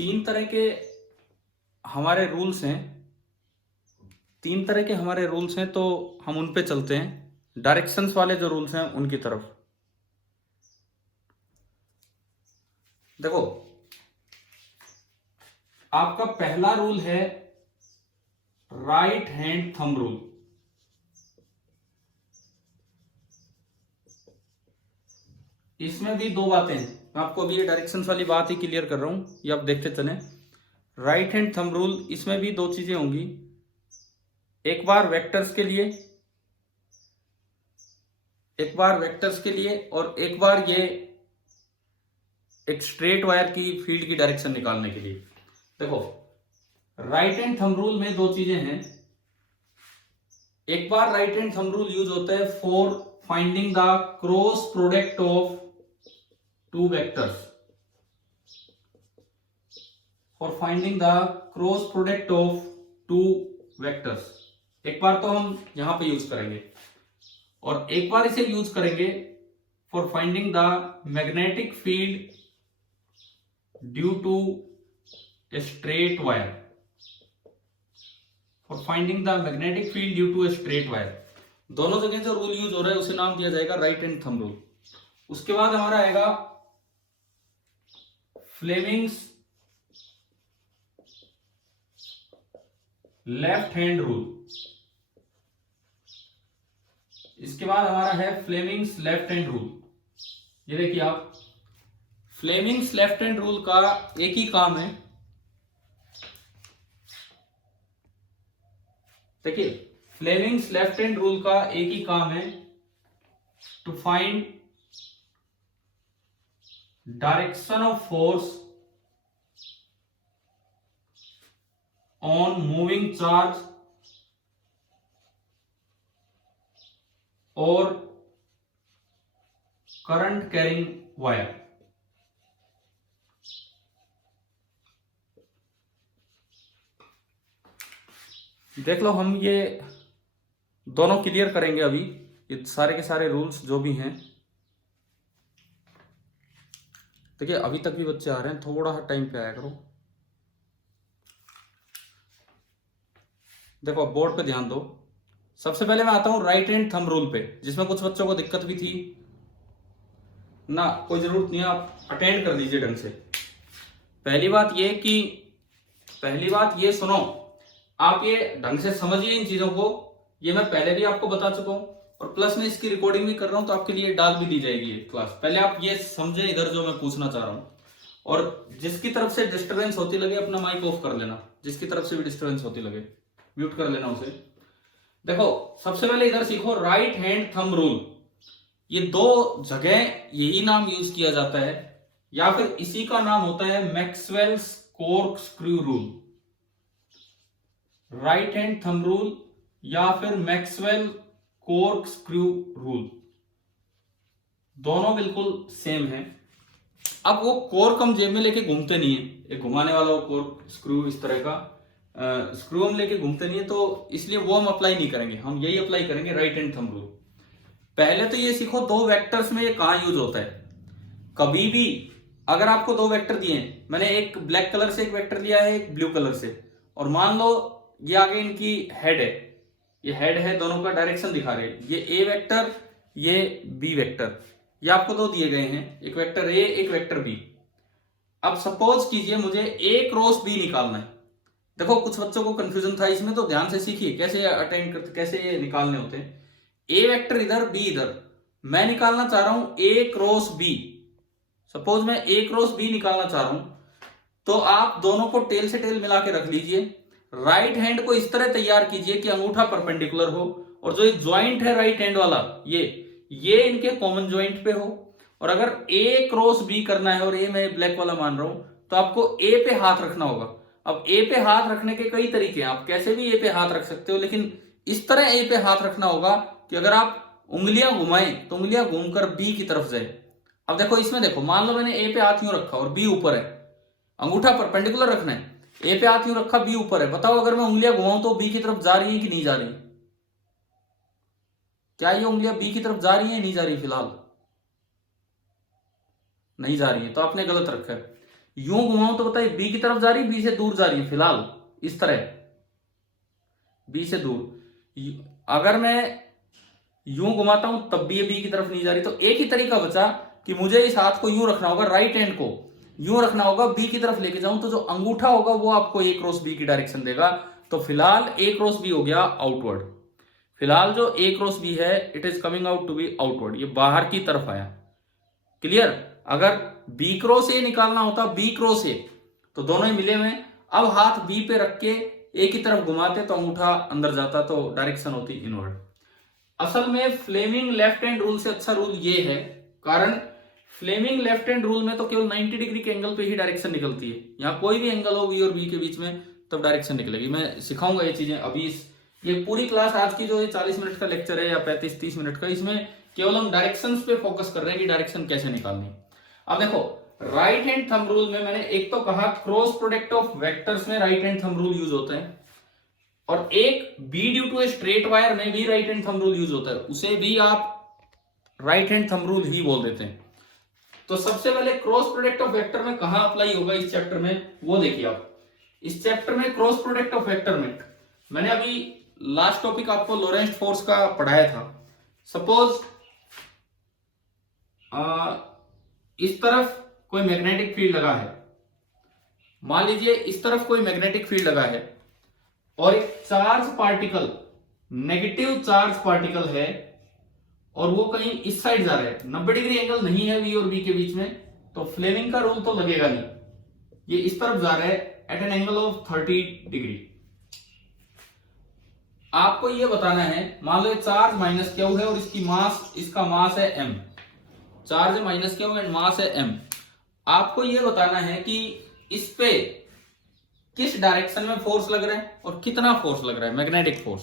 तीन तरह के हमारे रूल्स हैं। तीन तरह के हमारे रूल्स हैं, तो हम उन पे चलते हैं। डायरेक्शंस वाले जो रूल्स हैं उनकी तरफ देखो। आपका पहला रूल है राइट हैंड थंब रूल। इसमें भी दो बातें हैं। मैं आपको अभी ये डायरेक्शंस वाली बात ही क्लियर कर रहा हूं, ये आप देखते चलें। राइट हैंड थंब रूल, इसमें भी दो चीजें होंगी। एक बार वेक्टर्स के लिए, और एक बार ये एक स्ट्रेट वायर की फील्ड की डायरेक्शन निकालने के लिए। देखो, राइट हैंड थंब रूल में दो चीजें हैं। एक बार right hand thumb rule use होता है for finding the cross product of two vectors, एक बार तो हम यहां पे यूज करेंगे, और एक बार इसे यूज करेंगे for finding the magnetic field due to a straight wire. दोनों जगह जो रूल यूज हो रहा है उसे नाम दिया जाएगा राइट हैंड थंब रूल। उसके बाद हमारा आएगा फ्लेमिंग्स लेफ्ट हैंड रूल। इसके बाद हमारा है फ्लेमिंग्स लेफ्ट हैंड रूल। ये देखिए आप, फ्लेमिंग्स लेफ्ट हैंड रूल का एक ही काम है। देखिए, फ्लेमिंग्स लेफ्ट हैंड रूल का एक ही काम है, to find direction of force on moving charge और करंट कैरिंग वायर। देख लो, हम ये दोनों क्लियर करेंगे अभी, ये सारे के सारे रूल्स जो भी हैं। देखिए, अभी तक भी बच्चे आ रहे हैं, थोड़ा सा टाइम पे आया करो। देखो, अब बोर्ड पे ध्यान दो। सबसे पहले मैं आता हूं राइट हैंड थंब रूल पे, जिसमें कुछ बच्चों को दिक्कत भी थी ना। कोई जरूरत नहीं है, आप अटेंड कर लीजिए ढंग से। पहली बात ये सुनो, आप ये ढंग से समझिए इन चीजों को। ये मैं पहले भी आपको बता चुका हूं, और प्लस में इसकी रिकॉर्डिंग भी कर रहा हूं, तो आपके लिए डाल भी दी जाएगी ये क्लास। पहले आप ये समझे इधर जो मैं पूछना चाह रहा हूं। और जिसकी तरफ से डिस्टरबेंस होती लगे अपना माइक ऑफ कर लेना, जिसकी तरफ से भी डिस्टरबेंस होती लगे म्यूट कर लेना उसे। देखो, सबसे पहले इधर सीखो राइट हैंड थंब रूल। ये दो जगह यही नाम यूज किया जाता है, या फिर इसी का नाम होता है Maxwell's corkscrew rule. Right hand thumb rule या फिर मैक्सवेल कॉर्कस्क्रू रूल, दोनों बिल्कुल सेम है। अब वो कॉर्क हम जेब में लेके घूमते नहीं है, एक घुमाने वाला वो कॉर्क स्क्रू, इस तरह का स्क्रू हम लेके घूमते नहीं है, तो इसलिए वो हम अप्लाई नहीं करेंगे। हम यही अप्लाई करेंगे राइट हैंड थंब रूल। पहले तो ये सीखो दो वेक्टर्स में ये कहां यूज होता है। कभी भी अगर आपको दो वेक्टर दिए हैं, मैंने एक ब्लैक कलर से एक वेक्टर लिया है, एक ब्लू कलर से, और मान लो ये आगे इनकी हेड है, ये हेड है, दोनों का डायरेक्शन दिखा रहे हैं। ये ए वेक्टर, ये बी वेक्टर, ये आपको दो दिए गए हैं, एक वेक्टर ए, एक वेक्टर बी। अब सपोज कीजिए मुझे ए क्रॉस बी निकालना है। देखो, कुछ बच्चों को कंफ्यूजन था इसमें, तो ध्यान से सीखिए कैसे अटेंड करते, कैसे ये निकालने होते हैं। ए वेक्टर इधर, बी इधर, मैं निकालना चाह रहा हूं ए क्रॉस बी। सपोज मैं ए क्रॉस बी निकालना चाह रहा हूं, तो आप दोनों को टेल से टेल मिला के रख लीजिए। राइट हैंड को इस तरह तैयार कीजिए कि अंगूठा परपेंडिकुलर हो, और जो ज्वाइंट है राइट हैंड वाला, ये इनके कॉमन ज्वाइंट पे हो। और अगर ए क्रॉस बी करना है, और ए मैं ब्लैक वाला मान रहा हूं, तो आपको ए पे हाथ रखना होगा। अब ए पे हाथ रखने के कई तरीके हैं, आप कैसे भी ए पे हाथ रख सकते हो, लेकिन इस तरह ए पे हाथ रखना होगा कि अगर आप उंगलियां घुमाएं तो उंगलियां घूमकर बी की तरफ जाए। अब देखो, इसमें देखो, मान लो मैंने ए पे हाथ यूं रखा और बी ऊपर है, अंगूठा परपेंडिकुलर रखना है, ए पे हाथ यूं रखा, बी ऊपर है। बताओ, अगर मैं उंगलियां घुमाऊं तो बी की तरफ जा रही है कि नहीं जा रही? क्या ये उंगलियां बी की तरफ जा रही है, नहीं जा रही? फिलहाल नहीं जा रही है, तो आपने गलत रखा है। यूं घुमाऊं तो बताइए बी की तरफ जा रही है, बी से दूर जा रही है फिलहाल, इस तरह बी से दूर। अगर मैं यूं घुमाता हूं तब भी ये बी की तरफ नहीं जा रही, तो एक ही तरीका बचा कि मुझे इस हाथ को यूं रखना होगा, राइट हैंड को यूं रखना होगा, बी की तरफ लेके जाऊं, तो जो अंगूठा होगा वो आपको ए क्रॉस बी की डायरेक्शन देगा। तो फिलहाल ए क्रॉस बी हो गया आउटवर्ड। फिलहाल जो ए क्रॉस बी है it is coming out to be outward, ये बाहर की तरफ आया। क्लियर? अगर बी क्रॉस ए निकालना होता, बी क्रॉस ए, तो दोनों ही मिले हुए। अब हाथ बी पे रख के ए की तरफ घुमाते तो अंगूठा अंदर जाता, तो डायरेक्शन होती इनवर्ड। असल में फ्लेमिंग लेफ्ट हैंड रूल से अच्छा रूल ये है, कारण फ्लेमिंग लेफ्ट हैंड रूल में तो केवल 90 डिग्री के एंगल पे ही डायरेक्शन निकलती है। यहाँ कोई भी एंगल हो बी और बी के बीच में तब डायरेक्शन निकलेगी। मैं सिखाऊंगा ये चीजें अभी। ये पूरी क्लास आज की जो 40 मिनट का लेक्चर है या 35-30 मिनट का, इसमें केवल हम डायरेक्शंस पे फोकस कर रहे हैं कि डायरेक्शन कैसे निकालनी। अब देखो राइट हैंड थंब रूल में मैंने एक तो कहा क्रॉस प्रोडक्ट ऑफ वेक्टर्स में right hand thumb rule use होता है, और एक B due to a straight wire में भी right hand thumb rule use होता है, उसे भी आप राइट हैंड थंब रूल ही बोल देते हैं। तो सबसे पहले क्रॉस प्रोडक्ट ऑफ वेक्टर में कहां अप्लाई होगा इस चैप्टर में, वो देखिए आप। इस चैप्टर में क्रॉस प्रोडक्ट ऑफ वेक्टर में मैंने अभी लास्ट टॉपिक आपको लोरेंट्ज फोर्स का पढ़ाया था। सपोज इस तरफ कोई मैग्नेटिक फील्ड लगा है, मान लीजिए इस तरफ कोई मैग्नेटिक फील्ड लगा है और एक charge particle, negative charge particle है, और वो कहीं इस साइड जा रहा है, 90 डिग्री एंगल नहीं है वी और बी के बीच में, तो फ्लेमिंग का रूल तो लगेगा नहीं। ये इस तरफ जा रहा है at an angle of 30 degree. आपको ये बताना है, मान लो चार्ज माइनस क्यू है और इसका मास है M. Charge minus Q and mass है एम। आपको ये बताना है कि इस पे किस डायरेक्शन में फोर्स लग रहा है और कितना फोर्स लग रहा है, मैग्नेटिक फोर्स।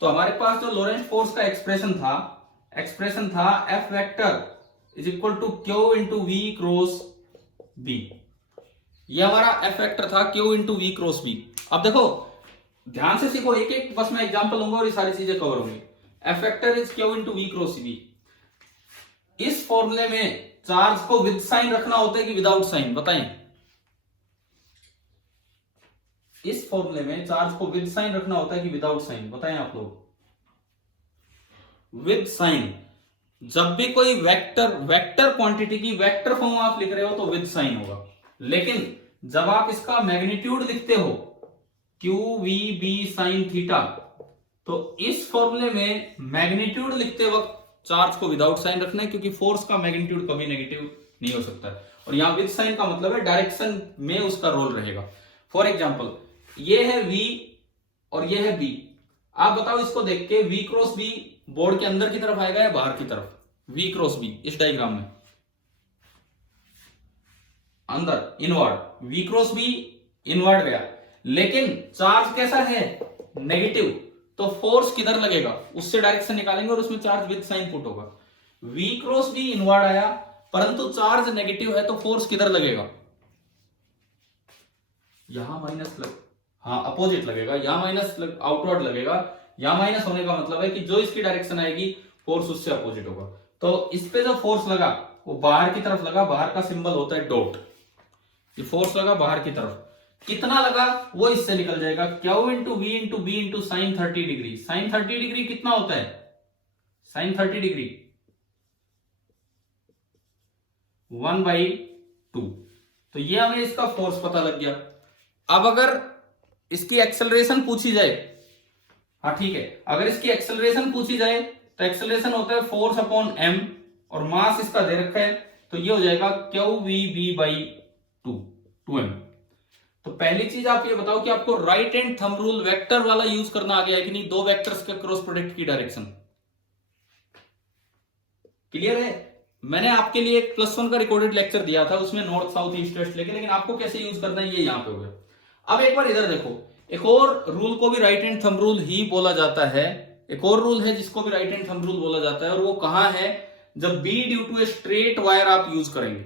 तो हमारे पास जो लोरेंट्ज फोर्स का एक्सप्रेशन था F vector is equal to Q into V cross B. ये हमारा एफ वेक्टर था, Q into V cross B. अब देखो ध्यान से सीखो, एक एक बस मैं एग्जांपल लूंगा और ये सारी चीजें कवर होंगी। F vector is Q into V cross B. इस फॉर्मूले में चार्ज को विद साइन रखना होता है कि विदाउट साइन, बताएं। इस फॉर्मूले में चार्ज को विद साइन रखना होता है कि विदाउट साइन, बताएं आप लोग। With sine. जब भी कोई वेक्टर क्वांटिटी की वेक्टर फॉर्म आप लिख रहे हो तो विद साइन होगा, लेकिन जब आप इसका मैग्नीट्यूड लिखते हो Q V B sine theta, तो इस फॉर्मूले में मैग्नीट्यूड लिखते वक्त चार्ज को विदाउट साइन रखना है, क्योंकि फोर्स का मैग्नीट्यूड कभी नेगेटिव नहीं हो सकता है। और यहां विद साइन का मतलब है डायरेक्शन में उसका रोल रहेगा। फॉर एग्जाम्पल ये है V और ये है B। आप बताओ इसको देख के V क्रॉस B बोर्ड के अंदर की तरफ आएगा या बाहर की तरफ? V क्रॉस B इस डायग्राम में अंदर, inward. V cross B inward गया, लेकिन चार्ज कैसा है, नेगेटिव, तो फोर्स किधर लगेगा उससे डायरेक्शन निकालेंगे और उसमें चार्ज विद साइन पुट होगा। V क्रॉस B इनवर्ड आया परंतु चार्ज नेगेटिव है, तो फोर्स किधर लगेगा, यहां माइनस हाँ अपोजिट लगेगा, यहां माइनस आउटवर्ड लगेगा। यहां माइनस होने का मतलब है कि जो इसकी डायरेक्शन आएगी फोर्स उससे अपोजिट होगा। तो इस पे जो फोर्स लगा वो बाहर की तरफ लगा, बाहर का सिंबल होता है डॉट। ये फोर्स लगा बाहर की तरफ, कितना लगा वो इससे निकल जाएगा, Q into V into B into sine 30 degree. Sine 30 degree कितना होता है, साइन 30 डिग्री 1/2। तो ये हमें इसका फोर्स पता लग गया। अब अगर इसकी एक्सेलरेशन पूछी जाए, हाँ ठीक है, अगर इसकी एक्सेलरेशन पूछी जाए तो एक्सेलरेशन होता है फोर्स अपॉन एम और मास इसका दे रखा है, तो ये हो जाएगा Q V B by 2m। तो पहली चीज आप ये बताओ कि आपको right hand thumb rule vector वाला यूज करना आ गया है कि नहीं, दो वेक्टर्स के क्रॉस प्रोडक्ट की डायरेक्शन क्लियर है। मैंने आपके लिए एक +1 का रिकॉर्डेड लेक्चर दिया था, उसमें नॉर्थ साउथ ईस्ट वेस्ट लेके, लेकिन आपको कैसे यूज करना है ये यहां पे हो गया। अब एक बार इधर देखो, एक और रूल को भी राइट हैंड थंब रूल ही बोला जाता है। एक और रूल है जिसको भी राइट हैंड थंब रूल बोला जाता है, और वो कहां है, जब B due to a straight wire आप यूज करेंगे।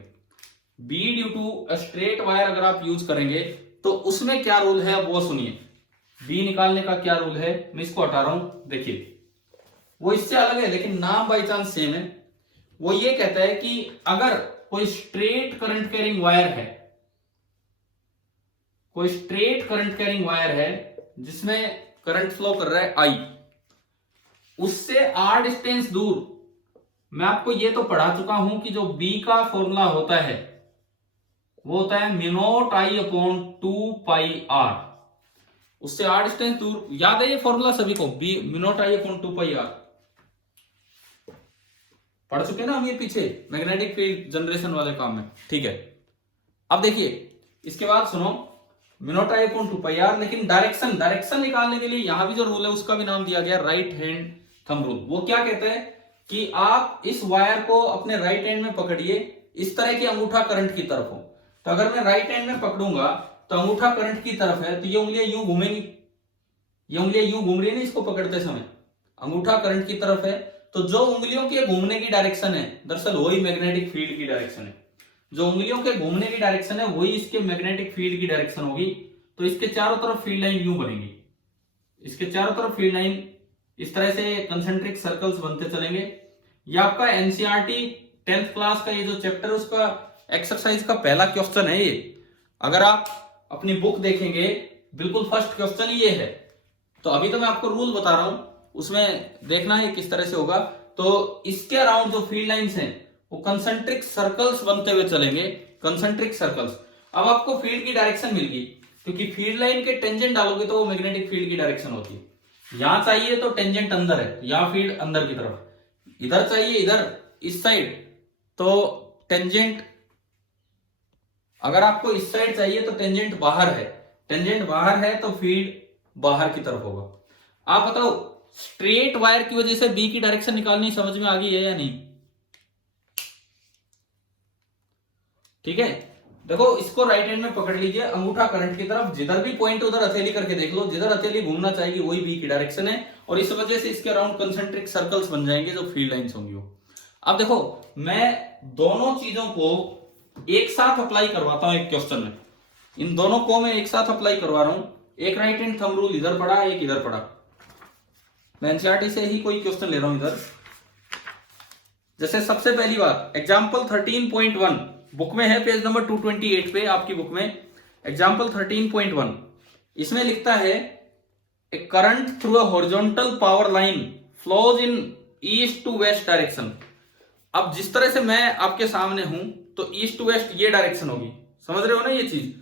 B due to a straight wire अगर आप यूज करेंगे तो उसमें क्या रूल है, अब वो सुनिए। बी निकालने का क्या रूल है, मैं इसको हटा रहा हूं, देखिए वो इससे अलग है लेकिन नाम बाई चांस सेम है। वो ये कहता है कि अगर कोई स्ट्रेट करंट कैरिंग वायर है, कोई स्ट्रेट करंट कैरिंग वायर है जिसमें करंट फ्लो कर रहा है I, उससे r डिस्टेंस दूर, मैं आपको ये तो पढ़ा चुका हूं कि जो B का फॉर्मूला होता है वो होता है mu naught I upon 2 pi r, उससे r डिस्टेंस दूर, याद है ये फॉर्मूला सभी को, B mu naught I upon 2 pi r, पढ़ चुके ना हम ये पीछे मैग्नेटिक फील्ड जनरेशन वाले काम में, ठीक है। अब देखिए इसके बाद सुनो, mu naught I upon 2 pi r, लेकिन डायरेक्शन निकालने के लिए यहां भी जो रूल है उसका भी नाम दिया गया राइट हैंड थंब रूल। वो क्या कहते हैं कि आप इस वायर को अपने राइट हैंड में पकड़िए, इस तरह की अंगूठा करंट की तरफ हो, तो अगर मैं राइट हैंड में पकड़ूंगा तो अंगूठा करंट की तरफ है, तो ये उंगलियां यूं घूमेंगी, ये उंगलियां यूं घूम रही है ना इसको पकड़ते समय, अंगूठा करंट की तरफ है, तो जो उंगलियों के घूमने की डायरेक्शन है दरअसल वही मैग्नेटिक फील्ड की डायरेक्शन है, जो उंगलियों के घूमने की डायरेक्शन है वही इसके मैग्नेटिक फील्ड की डायरेक्शन होगी। तो इसके चारों तरफ फील्ड लाइन यूं बनेगी, इसके चारों तरफ फील्ड लाइन इस तरह से कंसेंट्रिक सर्कल्स बनते चलेंगे। ये आपका एनसीईआरटी 10th क्लास का ये जो चैप्टर उसका एक्सरसाइज का पहला क्वेश्चन है ये, अगर आप अपनी बुक देखेंगे बिल्कुल फर्स्ट क्वेश्चन ही ये है। तो अभी तो मैं आपको रूल बता रहा हूं, उसमें देखना है किस तरह से होगा। तो इसके अराउंड जो फील्ड लाइंस हैं वो कंसेंट्रिक सर्कल्स बनते हुए चलेंगे, कंसेंट्रिक सर्कल्स। अब आपको फील्ड की डायरेक्शन मिल गई, क्योंकि फील्ड लाइन के टेंजेंट डालोगे तो वो मैग्नेटिक फील्ड की डायरेक्शन होती है। यहां चाहिए तो टेंजेंट अंदर है, यहां फील्ड अंदर की तरफ, इधर चाहिए इधर इस साइड तो टेंजेंट, अगर आपको इस साइड चाहिए तो टेंजेंट बाहर है, टेंजेंट बाहर है तो फील्ड बाहर की तरफ होगा। आप बताओ स्ट्रेट वायर की वजह से बी की डायरेक्शन निकालनी समझ में आ गई है या नहीं? ठीक है, देखो इसको राइट हैंड में पकड़ लीजिए, अंगूठा करंट की तरफ, जिधर भी पॉइंट उधर हथेली करके देख लो, जिधर हथेली घूमना चाहिए वही बी की डायरेक्शन है, और इस वजह से इसके अराउंड कंसेंट्रिक सर्कल्स बन जाएंगे जो फील्ड लाइंस होंगी वो। अब देखो मैं दोनों चीजों को एक साथ अप्लाई करवाता हूं एक क्वेश्चन में, इन दोनों को मैं एक साथ अप्लाई करवा रहा हूं, एक राइट हैंड थंब रूल इधर पड़ा, एक इधर पड़ा, मैं एनसीईआरटी से ही कोई क्वेश्चन ले रहा हूं इधर। जैसे सबसे पहली बात एग्जाम्पल 13.1 बुक में है, पेज नंबर 228 पे आपकी बुक में, एग्जाम्पल 13.1, इसमें लिखता है a current through a horizontal power line flows in east to west direction. अब जिस तरह से मैं आपके सामने हूं तो ईस्ट टू वेस्ट ये डायरेक्शन होगी, समझ रहे हो ना ये चीज,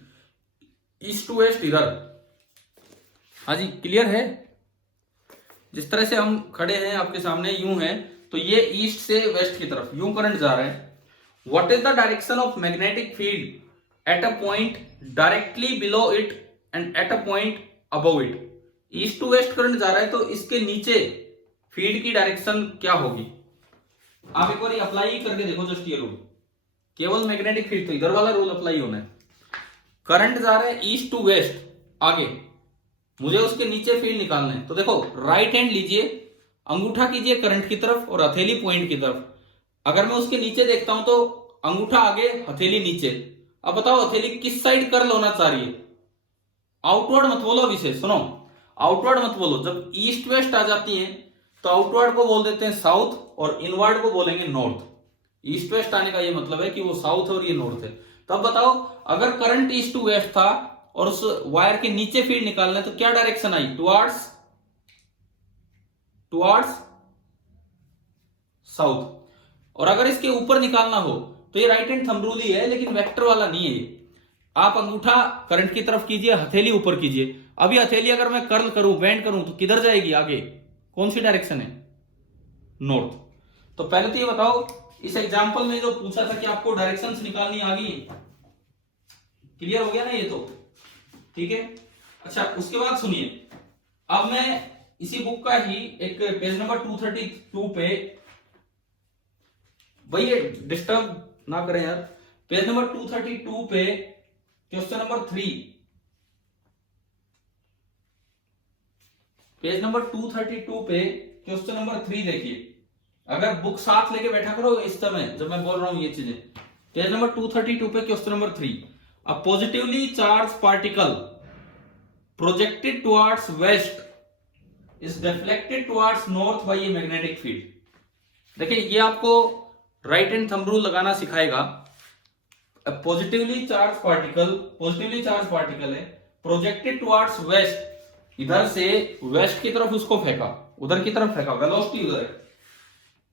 ईस्ट टू वेस्ट इधर, हाँ जी क्लियर है। जिस तरह से हम खड़े हैं आपके सामने यूं है, तो ये ईस्ट से वेस्ट की तरफ यूं करंट जा रहा है। What is the direction of magnetic field at a point directly below it and at a point above it? East to west current जा रहा है तो इसके नीचे फील्ड की डायरेक्शन क्या होगी? आप एक बार अप्लाई करके देखो जस्ट ये रूल, केवल मैग्नेटिक फील्ड तो इधर वाला रूल अप्लाई होना है। करंट जा रहा है ईस्ट टू वेस्ट आगे, मुझे उसके नीचे फील्ड निकालना है, तो देखो राइट हैंड लीजिए, अंगूठा कीजिए करंट की तरफ और हथेली पॉइंट की तरफ। अगर मैं उसके नीचे देखता हूं तो अंगूठा आगे हथेली नीचे। अब बताओ हथेली किस साइड कर्ल होना चाह रही है? आउटवर्ड मत बोलो अभी से, सुनो आउटवर्ड मत बोलो। जब ईस्ट वेस्ट आ जाती है तो आउटवर्ड को बोल देते हैं साउथ और इनवर्ड को बोलेंगे नॉर्थ। ईस्ट वेस्ट आने का ये मतलब है कि वो साउथ और ये नॉर्थ है। तो अब बताओ अगर करंट ईस्ट टू वेस्ट था और उस वायर के नीचे फील्ड निकालना है तो क्या डायरेक्शन आई? Towards south. और अगर इसके ऊपर निकालना हो तो ये राइट हैंड थंब रूल ही है, लेकिन वेक्टर वाला नहीं है ये। आप अंगूठा करंट की तरफ कीजिए, हथेली ऊपर कीजिए। अभी हथेली अगर मैं कर्ल करूं, बेंड करूं तो किधर जाएगी आगे? कौन सी डायरेक्शन है? नॉर्थ। तो पहले तो ये बताओ इस एग्जांपल में जो पूछा था कि आपको डायरेक्शंस निकालनी आ गई, क्लियर हो गया ना ये तो? ठीक है, अच्छा उसके बाद सुनिए, अब मैं इसी बुक का ही एक पेज नंबर 232 पे, भैया डिस्टर्ब ना करें यार, पेज नंबर 232 पे क्वेश्चन नंबर 3, पेज नंबर 232 पे क्वेश्चन नंबर 3 देखिए। अगर बुक साथ लेके बैठा करो इस समय जब मैं बोल रहा हूं ये चीजें। पेज नंबर 232 पे question number 3, a positively charge particle projected towards waste is deflected towards north bye a magnetic field. देखिए ये आपको राइट हैंड थंब रूल लगाना सिखाएगा। पॉजिटिवली चार्ज पार्टिकल है, प्रोजेक्टेड टुवर्ड्स वेस्ट, इधर से वेस्ट की तरफ उसको फेंका, उधर की तरफ फेंका, वेलोसिटी उधर है,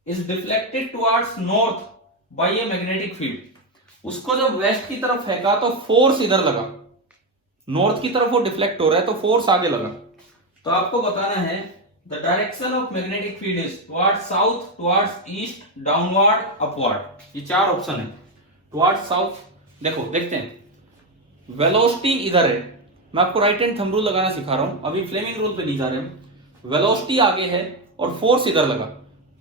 is deflected towards north bye a magnetic field, उसको जब वेस्ट की तरफ फेंका तो फोर्स इधर लगा, नॉर्थ की तरफ वो डिफ्लेक्ट हो रहा है तो फोर्स आगे लगा। तो आपको बताना है the direction of magnetic field is towards south, towards east, downward, upward. ये चार ऑप्शन है। टुवर्ड्स साउथ, देखो देखते हैं, वेलोसिटी इधर है, मैं आपको राइट हैंड थंब रूल लगाना सिखा रहा हूं, अभी फ्लेमिंग रूल पे नहीं जा रहे हम। वेलोसिटी आगे है और फोर्स इधर लगा,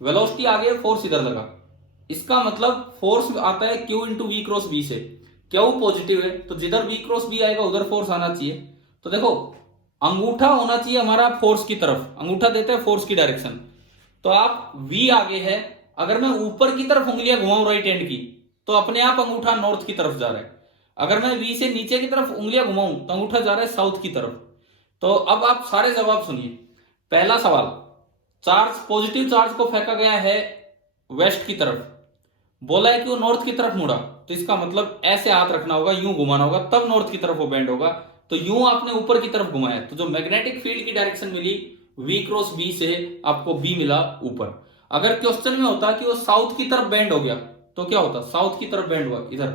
वेलोसिटी आगे है, फोर्स इधर लगा, इसका मतलब फोर्स आता है Q into V cross B से, Q पॉजिटिव है तो जिधर V क्रॉस बी आएगा उधर फोर्स आना चाहिए। तो देखो अंगूठा होना चाहिए हमारा फोर्स की तरफ, अंगूठा देते हैं फोर्स की डायरेक्शन, तो आप V आगे है, अगर मैं ऊपर की तरफ उंगलियां घुमाऊं राइट हैंड की तो अपने आप अंगूठा नॉर्थ की तरफ जा रहा है, अगर मैं V से नीचे की तरफ उंगलियां घुमाऊं तो अंगूठा जा रहा है साउथ की तरफ। तो अब आप सारे जवाब सुनिए। पहला सवाल, चार्ज, पॉजिटिव चार्ज को फेंका गया है वेस्ट की तरफ, बोला है कि वो नॉर्थ की तरफ मुड़ा, तो इसका मतलब ऐसे हाथ रखना होगा, यूं घुमाना होगा, तब नॉर्थ की तरफ वो बेंड होगा। तो यूं आपने ऊपर की तरफ घुमाया तो जो मैग्नेटिक फील्ड की डायरेक्शन मिली V क्रॉस B से आपको B मिला ऊपर। अगर क्वेश्चन में होता कि वो साउथ की तरफ बेंड हो गया तो क्या होता, साउथ की तरफ बेंड हुआ, इधर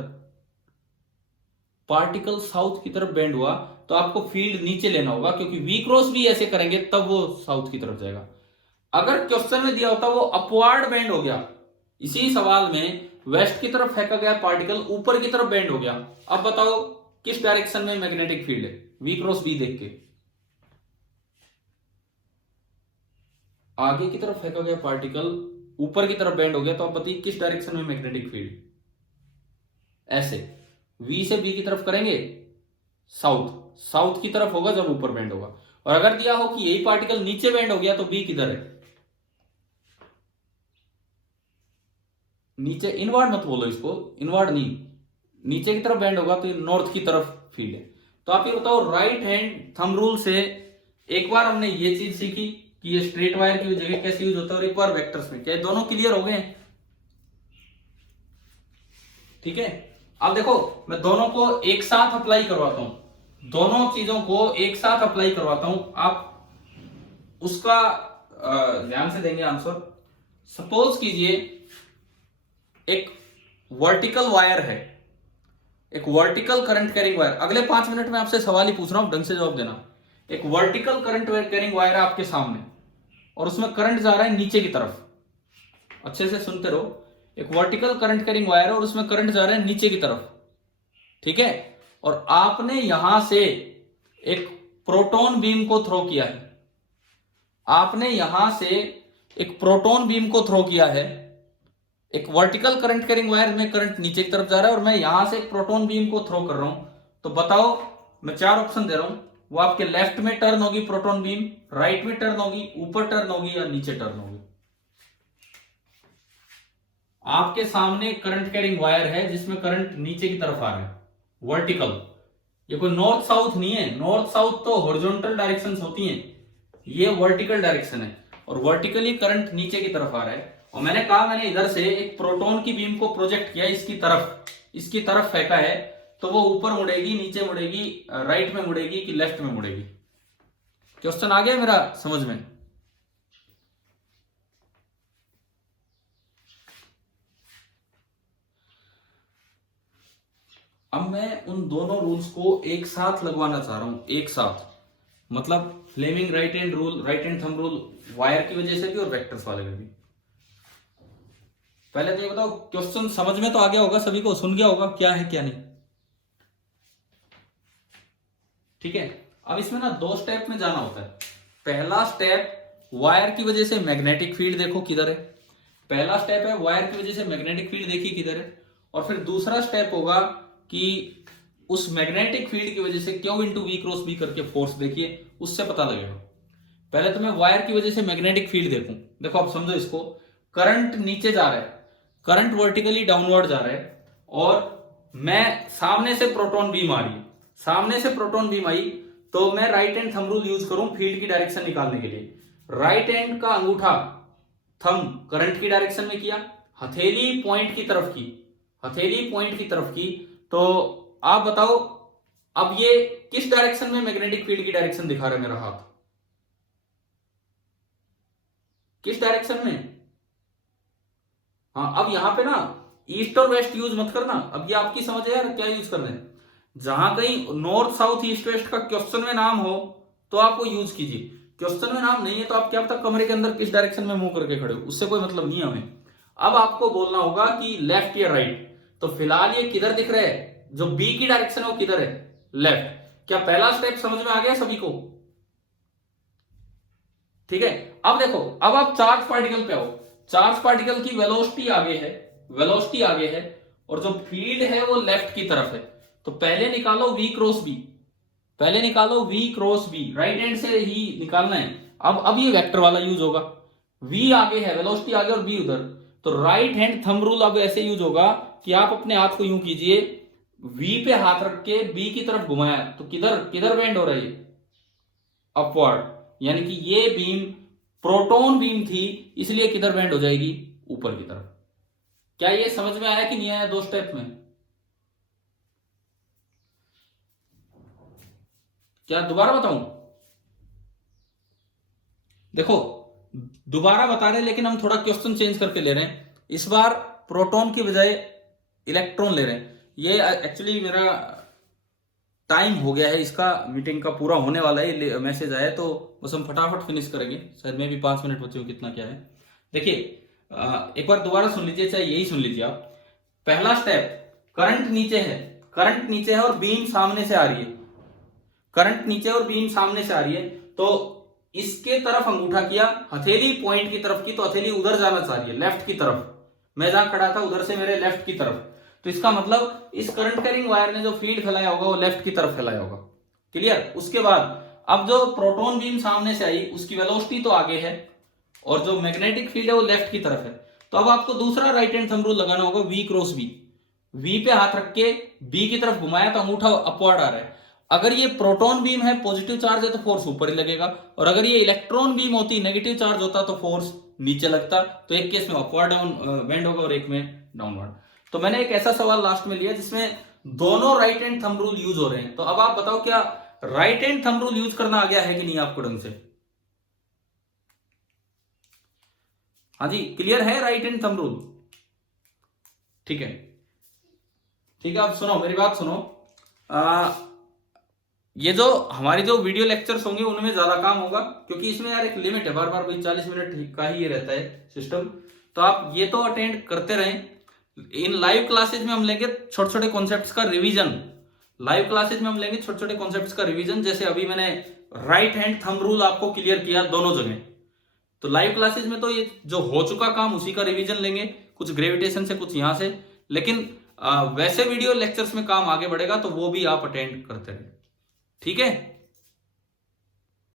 पार्टिकल साउथ की तरफ बेंड हुआ तो आपको फील्ड नीचे लेना होगा, क्योंकि V क्रॉस B ऐसे करेंगे तब वो साउथ की तरफ जाएगा। अगर क्वेश्चन में दिया होता वो अपवर्ड बेंड हो गया, इसी सवाल में वेस्ट की तरफ फेंका गया पार्टिकल ऊपर की तरफ बेंड हो गया, अब बताओ किस डायरेक्शन में मैग्नेटिक फील्ड है, V क्रॉस B देख के। आगे की तरफ फेंका गया पार्टिकल ऊपर की तरफ बेंड हो गया, तो आप बताइए किस डायरेक्शन में मैग्नेटिक फील्ड, ऐसे V से B की तरफ करेंगे, साउथ, साउथ की तरफ होगा जब ऊपर बेंड होगा। और अगर दिया हो कि यही पार्टिकल नीचे बेंड हो गया तो B किधर है, नीचे, इनवर्ड मत बोलो इसको, इनवर्ड नहीं, नीचे की तरफ बेंड होगा तो नॉर्थ की तरफ फील्ड है। तो आप ये बताओ राइट हैंड थंब रूल से एक बार हमने ये चीज सीखी कि ये स्ट्रेट वायर की जगह कैसे यूज होता है, और एक बार वेक्टर्स में, क्या दोनों क्लियर हो गए? ठीक है, अब देखो मैं दोनों को एक साथ अप्लाई करवाता हूं, दोनों चीजों को एक साथ अप्लाई करवाता हूं, आप उसका ध्यान से देंगे आंसर। सपोज कीजिए एक वर्टिकल वायर है, एक वर्टिकल करंट कैरिंग वायर, अगले 5 मिनट में आपसे सवाल ही पूछ रहा हूं, ढंग से जवाब देना। एक वर्टिकल करंट कैरिंग वायर है आपके सामने और उसमें करंट जा रहा है नीचे की तरफ, अच्छे से सुनते रहो। एक वर्टिकल करंट कैरिंग वायर है और उसमें करंट जा रहा है नीचे की तरफ, ठीक है, और आपने यहां से एक प्रोटॉन बीम को थ्रो किया है, आपने यहां से एक प्रोटॉन बीम को थ्रो किया है, एक वर्टिकल करंट कैरिंग वायर में करंट नीचे की तरफ जा रहा है और मैं यहां से एक प्रोटॉन बीम को थ्रो कर रहा हूं। तो बताओ, मैं 4 ऑप्शन दे रहा हूं, वो आपके लेफ्ट में टर्न होगी प्रोटॉन बीम, राइट में टर्न होगी, ऊपर टर्न होगी या नीचे टर्न होगी। आपके सामने करंट कैरिंग वायर है जिसमें करंट नीचे की तरफ आ रहा है, वर्टिकल, ये कोई नॉर्थ साउथ नहीं है, नॉर्थ साउथ तो हॉरिजॉन्टल डायरेक्शंस होती हैं, ये वर्टिकल डायरेक्शन है और वर्टिकली करंट नीचे की तरफ आ रहा है। और मैंने कहा मैंने इधर से एक प्रोटॉन की बीम को प्रोजेक्ट किया इसकी तरफ फेंका है, तो वो ऊपर मुड़ेगी, नीचे मुड़ेगी, राइट में मुड़ेगी कि लेफ्ट में मुड़ेगी। क्वेश्चन आ गया मेरा समझ में? अब मैं उन दोनों रूल्स को एक साथ लगवाना चाह रहा हूं, एक साथ, मतलब Fleming right hand rule, right hand thumb rule, wire की वजह से भी और वेक्टर्स वाले में भी। पहले तो ये बताओ, क्वेश्चन समझ में तो आ गया होगा सभी को, सुन गया होगा क्या है क्या नहीं, ठीक है। अब इसमें ना 2 स्टेप में जाना होता है। पहला स्टेप, वायर की वजह से मैग्नेटिक फील्ड देखो किधर है, पहला स्टेप है वायर की वजह से मैग्नेटिक फील्ड देखिए किधर है, और फिर दूसरा स्टेप होगा कि उस मैग्नेटिक फील्ड की वजह से Q into V cross B करके फोर्स देखिए, उससे पता लगेगा। पहले तो मैं वायर की वजह से मैग्नेटिक फील्ड देखूं, देखो आप समझो इसको, करंट नीचे जा रहा है, करंट वर्टिकली डाउनवर्ड जा रहा है, और मैं सामने से प्रोटॉन बीम आ रही है, सामने से प्रोटॉन बीम आई, तो मैं right hand thumb rule use करूं फील्ड की डायरेक्शन निकालने के लिए। राइट हैंड का अंगूठा थंब करंट की डायरेक्शन में किया, हथेली पॉइंट की तरफ की, हथेली पॉइंट की तरफ की, तो आप बताओ अब ये किस डायरेक्शन में मैग्नेटिक फील्ड की डायरेक्शन दिखा रहा है मेरा हाथ, किस डायरेक्शन में? हाँ, अब यहां पे ना ईस्ट और वेस्ट यूज मत करना। अब ये आपकी समझ है यार क्या यूज करना है। जहां कहीं नॉर्थ साउथ ईस्ट वेस्ट का क्वेश्चन में नाम हो तो आप वो यूज कीजिए। क्वेश्चन में नाम नहीं है तो आप क्या पता कमरे के अंदर किस डायरेक्शन में मुंह करके खड़े हो, उससे कोई मतलब नहीं है हमें। अब आपको बोलना होगा कि लेफ्ट या राइट। तो फिलहाल ये किधर दिख रहा है, जो बी की डायरेक्शन है वो किधर है, लेफ्ट। क्या पहला स्टेप समझ में आ गया सभी को? ठीक है। अब देखो, अब आप चार्ज पार्टिकल पे आओ। चार्ज पार्टिकल की वेलोसिटी आगे है, वेलोसिटी आगे है, और जो फील्ड है वो लेफ्ट की तरफ है। तो पहले निकालो v क्रॉस बी, पहले निकालो v cross B, right hand से ही निकालना है। अब ये वेक्टर वाला यूज होगा, v आगे है, वेलोसिटी आगे और b उधर। तो राइट हैंड थंब रूल अब ऐसे यूज होगा कि आप अपने हाथ को यूं कीजिए, v पे हाथ रख के b की तरफ घुमाया तो किधर किधर बेंड हो रहा है, अपवर्ड। यानी कि ये बीम प्रोटॉन बीम थी, इसलिए किधर बेंड हो जाएगी, ऊपर की तरफ। क्या ये समझ में आया कि नहीं आया दो स्टेप में? क्या दोबारा बताऊं? देखो दोबारा बता रहे, लेकिन हम थोड़ा क्वेश्चन चेंज करके ले रहे हैं। इस बार प्रोटॉन की बजाय इलेक्ट्रॉन ले रहे हैं। ये एक्चुअली मेरा टाइम हो गया है, इसका मीटिंग का पूरा होने वाला है, मैसेज आया तो बस हम फटाफट फिनिश करेंगे। शायद मैं भी 5 मिनट बचे हो, कितना क्या है। देखिए एक बार दोबारा सुन लीजिए, चाहे यही सुन लीजिए आप। पहला स्टेप, करंट नीचे है, करंट नीचे है और बीम सामने से आ रही है, करंट नीचे और बीम सामने से आ रही है। तो इसके तरफ अंगूठा किया, हथेली पॉइंट की तरफ की, तो हथेली उधर जाना चाह रही है, लेफ्ट की तरफ। मैं जहां खड़ा था उधर से मेरे लेफ्ट की तरफ। तो इसका मतलब इस करंट कैरिंग वायर ने जो फील्ड फैलाया होगा वो लेफ्ट की तरफ फैलाया होगा। क्लियर? उसके बाद अब जो प्रोटॉन बीम सामने से आई उसकी वेलोसिटी तो आगे है और जो मैग्नेटिक फील्ड है वो लेफ्ट की तरफ है। तो अब आपको दूसरा राइट हैंड थंब रूल लगाना होगा, v क्रॉस बी। v पे हाथ रख के b की तरफ घुमाया तो अंगूठा अपवर्ड आ रहा है। अगर ये प्रोटॉन बीम है, पॉजिटिव चार्ज है, तो फोर्स ऊपर ही लगेगा, और अगर ये इलेक्ट्रॉन बीम होती, नेगेटिव चार्ज होता, तो फोर्स नीचे लगता। तो एक केस में अपवर्ड डाउन बेंड होगा और एक में डाउनवर्ड। तो मैंने एक ऐसा सवाल लास्ट में लिया जिसमें दोनों right hand thumb rule use हो रहे हैं। तो अब आप बताओ क्या right hand thumb rule use करना आ गया है कि नहीं आपको ढंग से? हाँ जी, क्लियर है राइट हैंड थंब रूल? ठीक है, ठीक है। आप सुनो, मेरी बात सुनो। ये जो हमारी जो वीडियो लेक्चर्स होंगे उनमें ज्यादा काम होगा, क्योंकि इसमें यार एक लिमिट है, बार बार कोई 40 मिनट का ही ये रहता है सिस्टम। तो आप ये तो अटेंड करते रहें। इन लाइव क्लासेज में हम लेंगे छोटे छोटे कॉन्सेप्ट्स का रिवीजन। लाइव क्लासेज में हम लेंगे छोटे छोटे कॉन्सेप्ट्स का रिवीजन। जैसे अभी मैंने राइट हैंड थंब रूल आपको क्लियर किया दोनों जगह। तो लाइव क्लासेज में तो ये जो हो चुका काम उसी का रिवीजन लेंगे, कुछ ग्रेविटेशन से, कुछ यहां से। लेकिन वैसे वीडियो लेक्चर्स में काम आगे बढ़ेगा, तो वो भी आप अटेंड करते रहें। ठीक है?